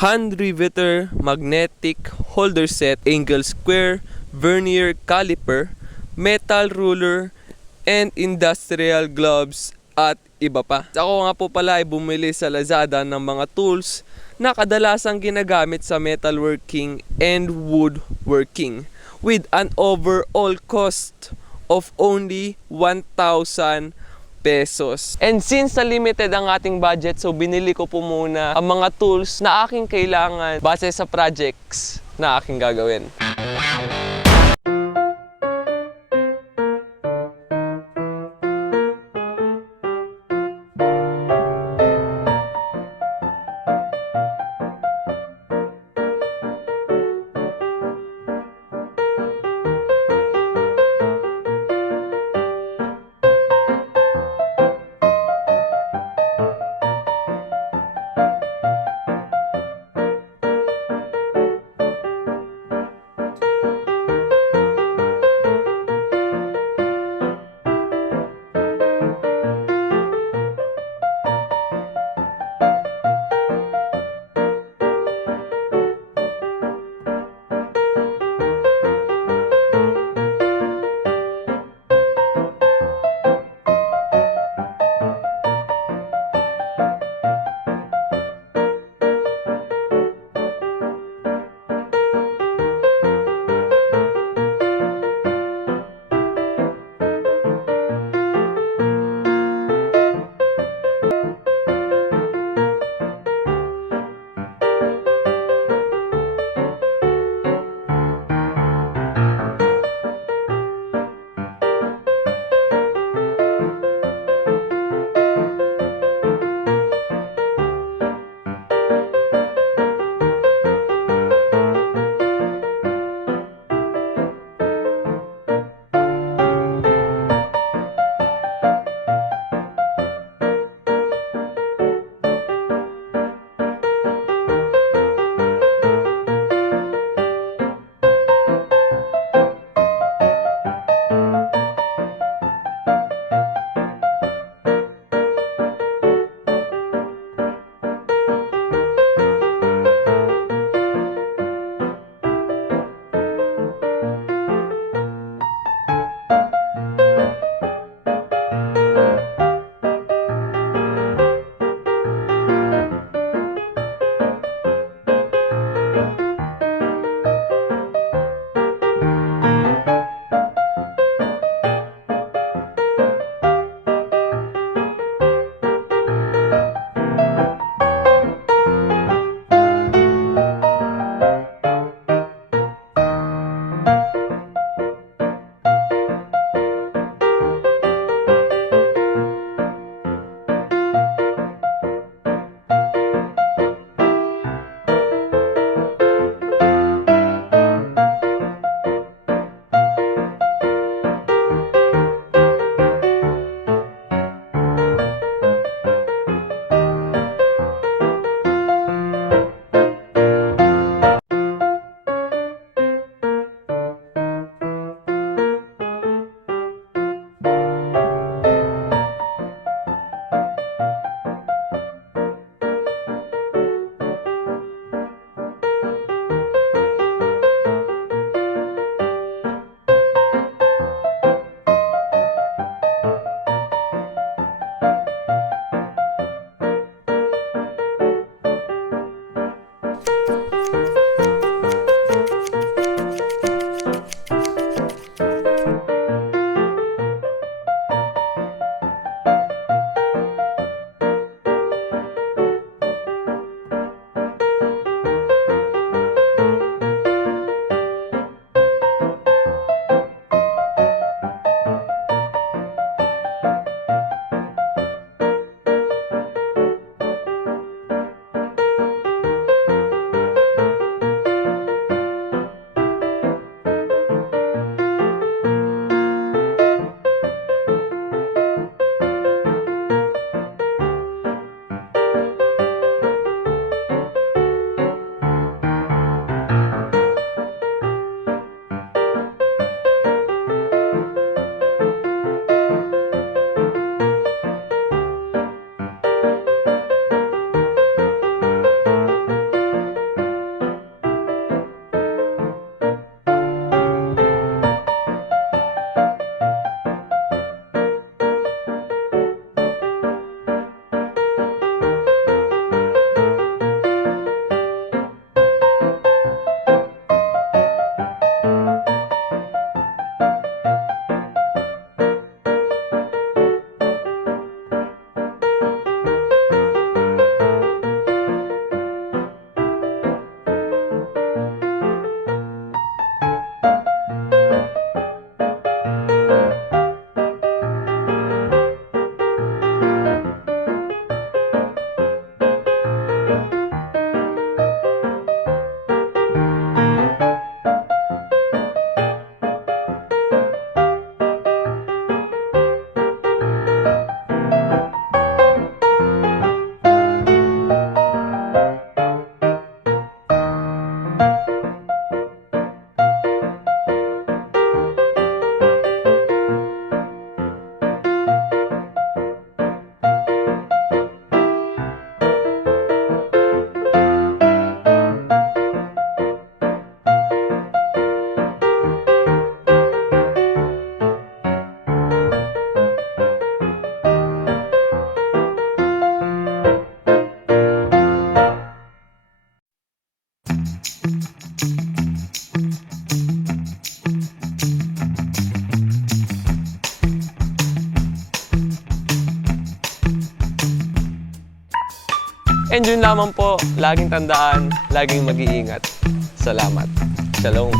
hand riveter, magnetic holder set, angle square, vernier caliper, metal ruler, and industrial gloves at iba pa. Ako nga po pala ay bumili sa Lazada ng mga tools na kadalasang ginagamit sa metalworking and woodworking with an overall cost of only 1,000 pesos. And since na limited ang ating budget, so binili ko po muna ang mga tools na aking kailangan base sa projects na aking gagawin. And yun lamang po, laging tandaan, laging mag-iingat. Salamat. Shalom.